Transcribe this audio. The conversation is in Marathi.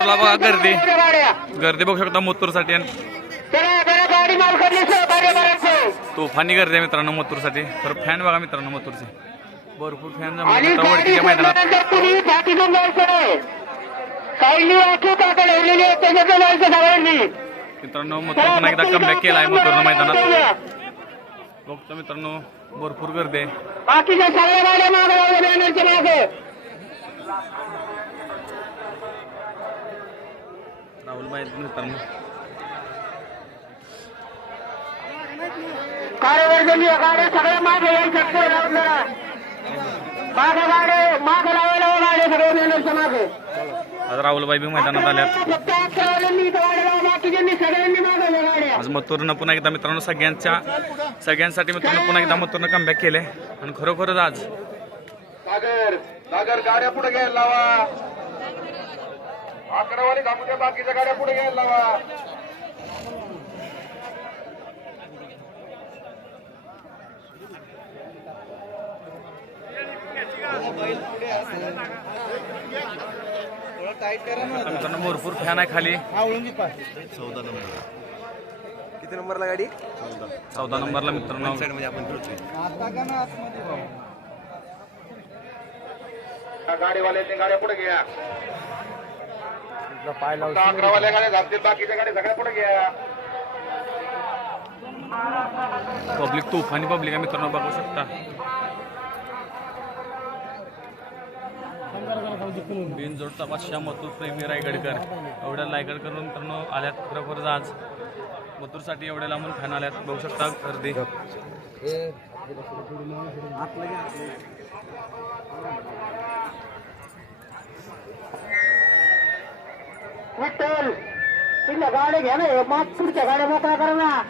बघा गर्दी. गर्दी बघू शकता करायचं तुफानी गर्दी आहे मित्रांनो मथुरसाठी तर फॅन बघा मित्रांनो मथुरचे भरपूर फॅन मैदानात. मित्रांनो मथुर पुन्हा एकदा कमबॅक केला आहे मथुरनं मैदानात. बघतो मित्रांनो भरपूर गर्दी आहे बाकीच्या सगळ्या गाड्या मागे लावल्या बॅनरच्या मागे राहुल भाई मित्रांनो. कार्यवर्गणी गाड्या सगळ्या मागे लावल्या मागे लावायला हो सगळ्या बॅनरच्या मागे. आज राहुल भाई बी मैदानात गाड्या. आज मथुरनं पुन्हा एकदा मित्रांनो सगळ्यांच्या सगळ्यांसाठी मित्रांनो पुन्हा एकदा मथुरनं कमबॅक केले आणि खरोखरच आज सागर सागर गाड्या पुढे घ्यायला लावा. अकरावाली थांबू द्या बाकीच्या गाड्या पुढे घ्यायला लावा. मित्रांनो भरपूर फॅन आहे खाली. किती नंबरला गाडी? चौदा. नंबरला मित्रांनो. गाडीवाल्यांनी गाड्या पुढे घ्या. फक्त अकरावाल्या गाड्या घालतील बाकीच्या गाड्या सगळ्या पुढे घ्या पब्लिक तुफानी पब्लिक आहे मित्रांनो बघू शकता बिनजोडचा बादशाह मथुर प्रेमी रायगडकर एवढ्या रायगडकर मित्रांनो आल्यात खरोखरच आज मथुरसाठी एवढ्या लांबून फॅन आल्यात बघू शकता गर्दी विठ्ठल तिथल्या गाड्या घ्या ना हे पुढच्या गाड्या मोकळ्या करा ना.